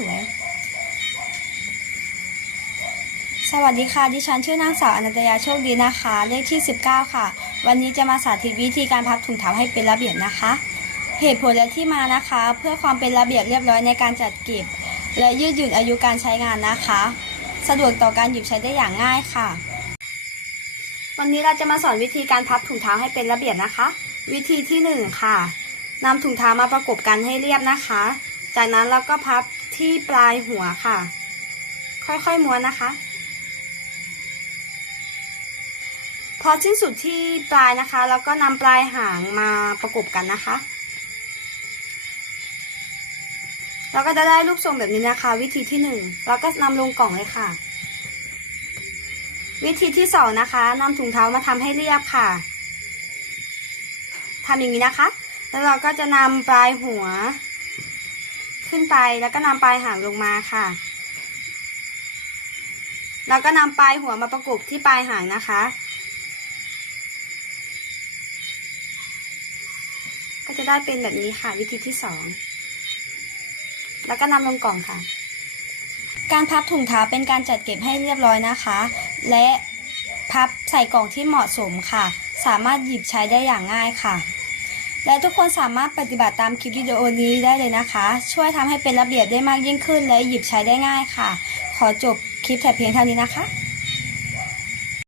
สวย สวัสดีค่ะ ดิฉันชื่อนางสาวอนันตยาโชคดีนะคะ เลขที่ 19 ค่ะ วันนี้จะมาสาธิตวิธีการพับถุงเท้าให้เป็นระเบียบนะคะ เหตุผลและที่มานะคะ เพื่อความเป็นระเบียบเรียบร้อยในการจัดเก็บ และยืดหยุ่นอายุการใช้งานนะคะ สะดวกต่อการหยิบใช้ได้อย่างง่ายค่ะ วันนี้เราจะมาสอนวิธีการพับถุงเท้าให้เป็นระเบียบนะคะ วิธีที่หนึ่งค่ะนำถุงเท้ามาประกบกันให้เรียบนะคะ จากนั้นเราก็พับ ที่ปลายหัวค่ะ ค่อยๆม้วนนะคะ พอสิ้นสุดที่ปลายนะคะแล้วก็นำปลายหางมาประกบกันนะคะเราก็จะได้รูปทรงแบบนี้นะคะ วิธีที่หนึ่งเราก็นำลงกล่องเลยค่ะ วิธีที่สองนะคะนำถุงเท้ามาทำให้เรียบค่ะทำอย่างนี้นะคะ แล้วเราก็จะนำปลายหัว ขึ้นไปแล้วก็นำปลายหางลงมาค่ะ แล้วก็นำปลายหัวมาประกบที่ปลายหางนะคะ ก็จะได้เป็นแบบนี้ค่ะวิธีที่สองแล้วก็นำลงกล่องค่ะ การพับถุงเท้าเป็นการจัดเก็บให้เรียบร้อยนะคะ และพับใส่กล่องที่เหมาะสมค่ะ สามารถหยิบใช้ได้อย่างง่ายค่ะ และทุกคนสามารถปฏิบัติตามคลิปวิดีโอนี้ได้เลยนะคะ ช่วยทำให้เป็นระเบียบได้มากยิ่งขึ้นและหยิบใช้ได้ง่ายค่ะ ขอจบคลิปแต่เพียงเท่านี้นะคะ